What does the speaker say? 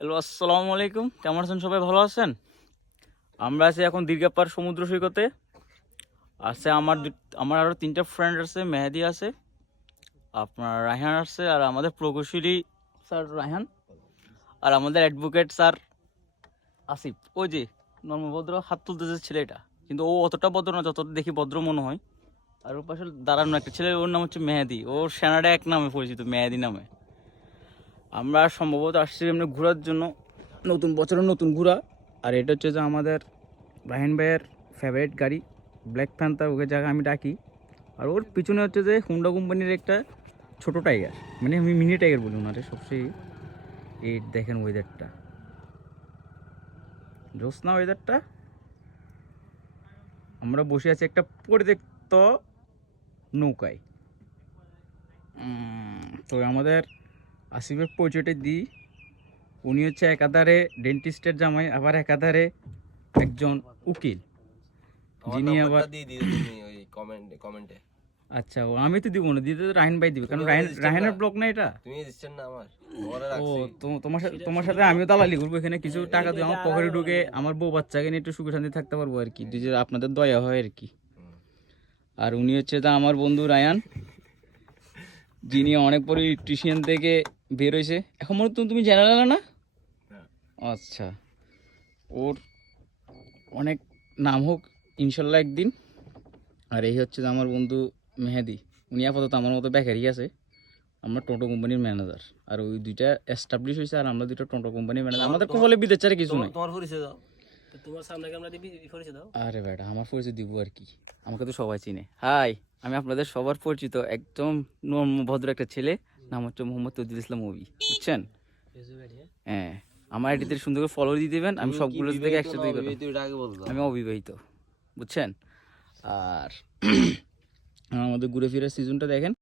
Hello, আসসালামু আলাইকুম। কেমন আছেন সবাই? ভালো আছেন? আমরা আছি এখন দীর্ঘাপাড় সমুদ্র সৈকতে। আছে আমার আরও 3টা ফ্রেন্ড আছে। মেহেদি আছে, আপনার রায়হান আছে, আর আমাদের প্রকৌশলী স্যার রায়হান, আর আমাদের অ্যাডভোকেট স্যার আসিফ। ওই যে নর্মভদ্র হাত তুলতেছে ছেলেটা, কিন্তু ও অতটা ভদ্র না যতটা দেখি ভদ্র মনে হয়। আর ওর পাশে দাঁড়ানো একটা ছেলে, ওর নাম হচ্ছে মেহেদি। ওর সেনাটা এক নামে পরিচিত, মেহেদি নামে। আমরা সম্ভবত আসছি এমনি ঘোরার জন্য, নতুন বছরের নতুন ঘোরা। আর এটা হচ্ছে যে আমাদের রাহিন ভাইয়ের ফেভারিট গাড়ি ব্ল্যাক প্যান্থার, ওকে জায়গা আমি ডাকি। আর ওর পিছনে হচ্ছে যে হুন্ডা কোম্পানির একটা ছোট টাইগার, মানে আমি মিনি টাইগার বলি ওনারে সবচেয়ে। এই দেখেন ওয়েদারটা, জ্যোৎস্না ওয়েদারটা। আমরা বসে আছি একটা পরিত্যক্ত নৌকায়। তো আমাদের আসিফের পরিচয়টা দিই। উনি হচ্ছে একাধারে ডেন্টিস্টের জামাই, আবার একাধারে একজন উকিল, যিনি আবার কমেন্টে। আচ্ছা, ও আমি তো দিব না, দিতে তো রাহিন ভাই দিবে, কারণ রাহিনের ব্লগ না এটা। তুমি দিচ্ছেন না আমার ও তোমার সাথে আমিও দালালি করবো এখানে, কিছু টাকা দিয়ে আমার পকেটে ঢুকে আমার বউ বাচ্চাকে নিয়ে একটু সুখে শান্তি থাকতে পারবো আর কি, যে আপনাদের দয়া হয় আর কি। আর উনি হচ্ছে তা আমার বন্ধু রায়ান, যিনি অনেক পরে ইলেকট্রিশিয়ান থেকে বের হয়েছে। এখন মনে তুমি জেনারেল না? আচ্ছা, ওর অনেক নাম হোক ইনশাল্লাহ একদিন। আর এই হচ্ছে যে আমার বন্ধু মেহেদি, উনি আপাতত আমার মতো বেকারই আছে। আমরা টোটো কোম্পানির ম্যানেজার, আর ওই দুইটা এস্টাবলিশ হয়েছে, আর আমরা দুইটা টোটো কোম্পানির ম্যানেজার। আমাদের কপালে বিদেশ ছাড়া কিছু নাই। তোমার পরিচয় দাও। আরে বেটা, আমার পরিচয় দিব আর কি, আমাকে তো সবাই চিনে। হাই, আমি আপনাদের সবার পরিচিত একদম ভদ্র একটা ছেলে, নাম হচ্ছে মোহাম্মদ তৌহিদুল ইসলাম অভি, বুঝছেন? হ্যাঁ, আমার আইডিতে সুন্দর করে ফলো দিয়ে দিবেন, আমি সবগুলো থেকে একসাথে আমি অবিবাহিত, বুঝছেন? আর আমাদের ঘুরে ফিরে সিজনটা দেখেন।